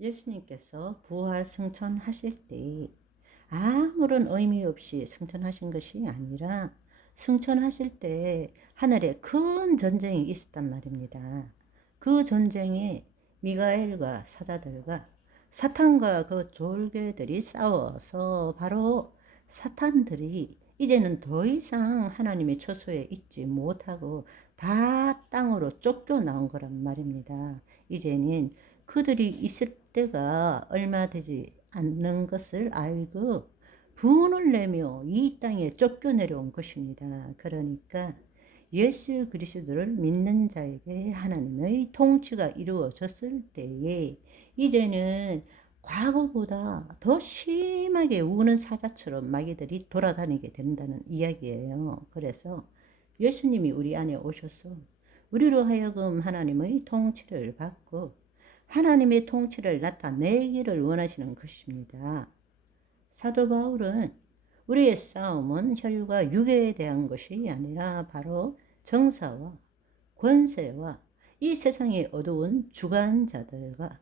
예수님께서 부활 승천하실 때 아무런 의미 없이 승천하신 것이 아니라 승천하실 때 하늘에 큰 전쟁이 있었단 말입니다. 그 전쟁에 미가엘과 사자들과 사탄과 그 졸개들이 싸워서 바로 사탄들이 이제는 더 이상 하나님의 처소에 있지 못하고 다 땅으로 쫓겨나온 거란 말입니다. 이제는 그들이 있을 때가 얼마 되지 않는 것을 알고 분을 내며 이 땅에 쫓겨내려온 것입니다. 그러니까 예수 그리스도를 믿는 자에게 하나님의 통치가 이루어졌을 때에 이제는 과거보다 더 심하게 우는 사자처럼 마귀들이 돌아다니게 된다는 이야기예요. 그래서 예수님이 우리 안에 오셔서 우리로 하여금 하나님의 통치를 받고 하나님의 통치를 나타내기를 원하시는 것입니다. 사도 바울은 우리의 싸움은 혈과 육에 대한 것이 아니라 바로 정사와 권세와 이 세상의 어두운 주관자들과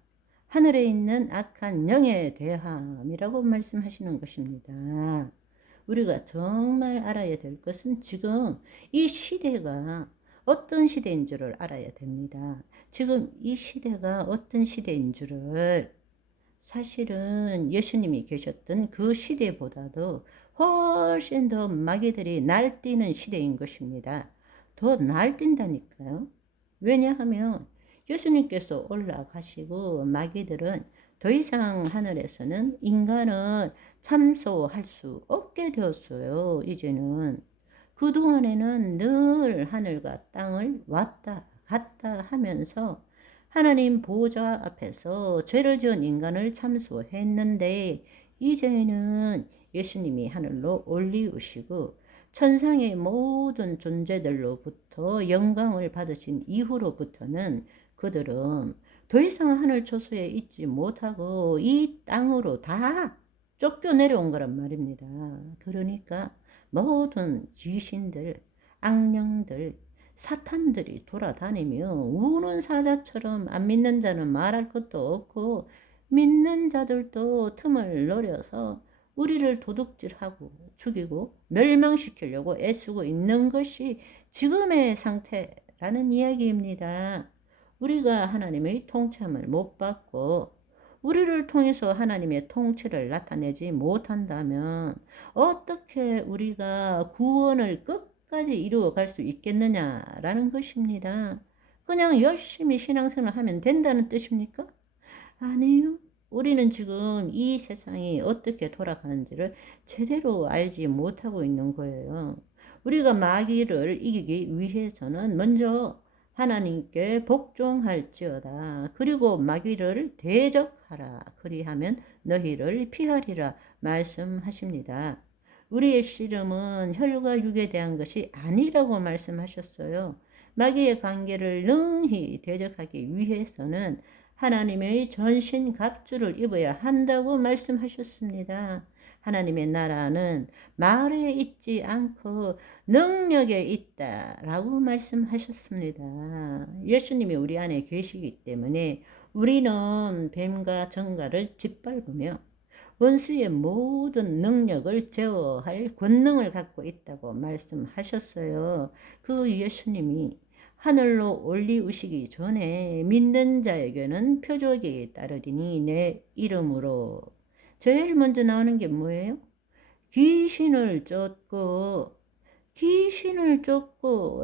하늘에 있는 악한 영에 대함이라고 말씀하시는 것입니다. 우리가 정말 알아야 될 것은 지금 이 시대가 어떤 시대인 줄을 알아야 됩니다. 지금 이 시대가 어떤 시대인 줄을 사실은 예수님이 계셨던 그 시대보다도 훨씬 더 마귀들이 날뛰는 시대인 것입니다. 더 날뛴다니까요. 왜냐하면 예수님께서 올라가시고 마귀들은 더 이상 하늘에서는 인간을 참소할 수 없게 되었어요. 이제는 그동안에는 늘 하늘과 땅을 왔다 갔다 하면서 하나님 보좌 앞에서 죄를 지은 인간을 참소했는데 이제는 예수님이 하늘로 올리우시고 천상의 모든 존재들로부터 영광을 받으신 이후로부터는 그들은 더 이상 하늘 초소에 있지 못하고 이 땅으로 다 쫓겨내려온 거란 말입니다. 그러니까 모든 귀신들, 악령들, 사탄들이 돌아다니며 우는 사자처럼 안 믿는 자는 말할 것도 없고 믿는 자들도 틈을 노려서 우리를 도둑질하고 죽이고 멸망시키려고 애쓰고 있는 것이 지금의 상태라는 이야기입니다. 우리가 하나님의 통치함을 못 받고 우리를 통해서 하나님의 통치를 나타내지 못한다면 어떻게 우리가 구원을 끝까지 이루어 갈 수 있겠느냐라는 것입니다. 그냥 열심히 신앙생활 하면 된다는 뜻입니까? 아니요. 우리는 지금 이 세상이 어떻게 돌아가는지를 제대로 알지 못하고 있는 거예요. 우리가 마귀를 이기기 위해서는 먼저 하나님께 복종할지어다. 그리고 마귀를 대적하라. 그리하면 너희를 피하리라 말씀하십니다. 우리의 씨름은 혈과 육에 대한 것이 아니라고 말씀하셨어요. 마귀의 관계를 능히 대적하기 위해서는 하나님의 전신 갑주를 입어야 한다고 말씀하셨습니다. 하나님의 나라는 말에 있지 않고 능력에 있다라고 말씀하셨습니다. 예수님이 우리 안에 계시기 때문에 우리는 뱀과 정갈을 짓밟으며 원수의 모든 능력을 제어할 권능을 갖고 있다고 말씀하셨어요. 그 예수님이 하늘로 올리우시기 전에 믿는 자에게는 표적이 따르리니 내 이름으로. 제일 먼저 나오는 게 뭐예요? 귀신을 쫓고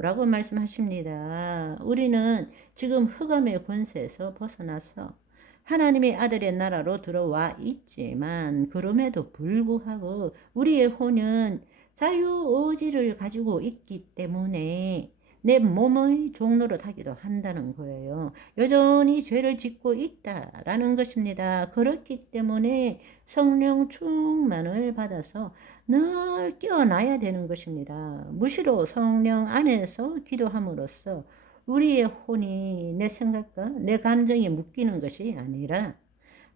라고 말씀하십니다. 우리는 지금 흑암의 권세에서 벗어나서 하나님의 아들의 나라로 들어와 있지만 그럼에도 불구하고 우리의 혼은 자유의지를 가지고 있기 때문에 내 몸의 종노릇 하기도 한다는 거예요. 여전히 죄를 짓고 있다라는 것입니다. 그렇기 때문에 성령 충만을 받아서 늘 깨어나야 되는 것입니다. 무시로 성령 안에서 기도함으로써 우리의 혼이 내 생각과 내 감정에 묶이는 것이 아니라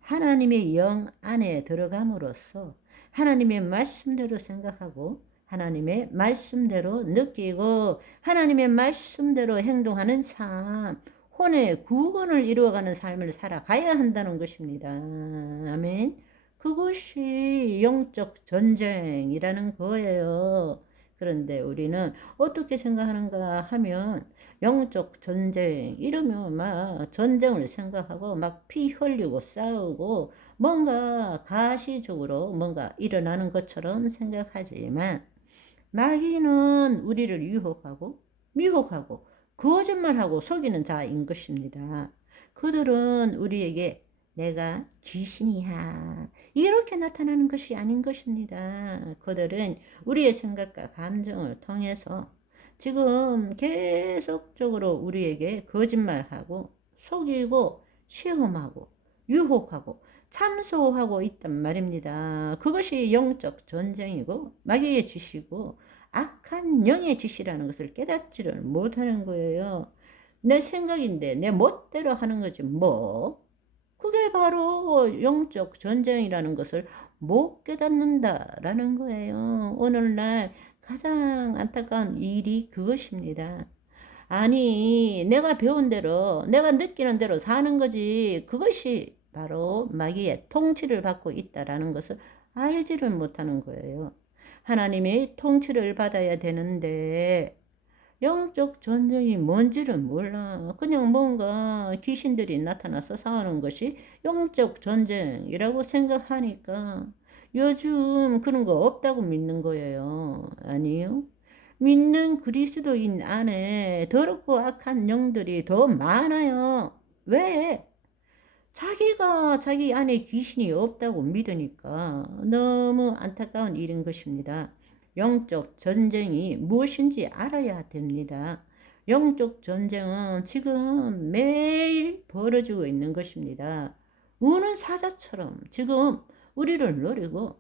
하나님의 영 안에 들어감으로써 하나님의 말씀대로 생각하고 하나님의 말씀대로 느끼고 하나님의 말씀대로 행동하는 삶, 혼의 구원을 이루어가는 삶을 살아가야 한다는 것입니다. 아멘. 그것이 영적 전쟁이라는 거예요. 그런데 우리는 어떻게 생각하는가 하면 영적 전쟁 이러면 막 전쟁을 생각하고 막 피 흘리고 싸우고 뭔가 가시적으로 뭔가 일어나는 것처럼 생각하지만 마귀는 우리를 유혹하고 미혹하고 거짓말하고 속이는 자인 것입니다. 그들은 우리에게 내가 귀신이야 이렇게 나타나는 것이 아닌 것입니다. 그들은 우리의 생각과 감정을 통해서 지금 계속적으로 우리에게 거짓말하고 속이고 시험하고 유혹하고 참소하고 있단 말입니다. 그것이 영적 전쟁이고 마귀의 짓이고 악한 영의 짓이라는 것을 깨닫지를 못하는 거예요. 내 생각인데 내 멋대로 하는 거지 뭐. 그게 바로 영적 전쟁이라는 것을 못 깨닫는다라는 거예요. 오늘날 가장 안타까운 일이 그것입니다. 아니, 내가 배운 대로, 내가 느끼는 대로 사는 거지. 그것이 바로 마귀의 통치를 받고 있다라는 것을 알지를 못하는 거예요. 하나님의 통치를 받아야 되는데, 영적 전쟁이 뭔지를 몰라. 그냥 뭔가 귀신들이 나타나서 싸우는 것이 영적 전쟁이라고 생각하니까 요즘 그런 거 없다고 믿는 거예요. 아니요. 믿는 그리스도인 안에 더럽고 악한 영들이 더 많아요. 왜? 자기가 자기 안에 귀신이 없다고 믿으니까 너무 안타까운 일인 것입니다. 영적 전쟁이 무엇인지 알아야 됩니다. 영적 전쟁은 지금 매일 벌어지고 있는 것입니다. 우는 사자처럼 지금 우리를 노리고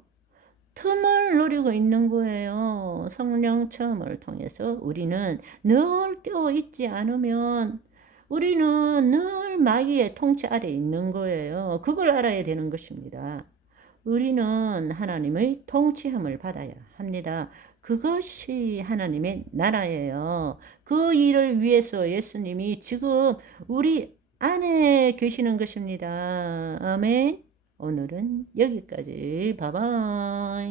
틈을 노리고 있는 거예요. 성령 체험을 통해서 우리는 늘 깨어 있지 않으면 우리는 늘 마귀의 통치 아래 있는 거예요. 그걸 알아야 되는 것입니다. 우리는 하나님의 통치함을 받아야 합니다. 그것이 하나님의 나라예요. 그 일을 위해서 예수님이 지금 우리 안에 계시는 것입니다. 아멘. 오늘은 여기까지. 바이바이.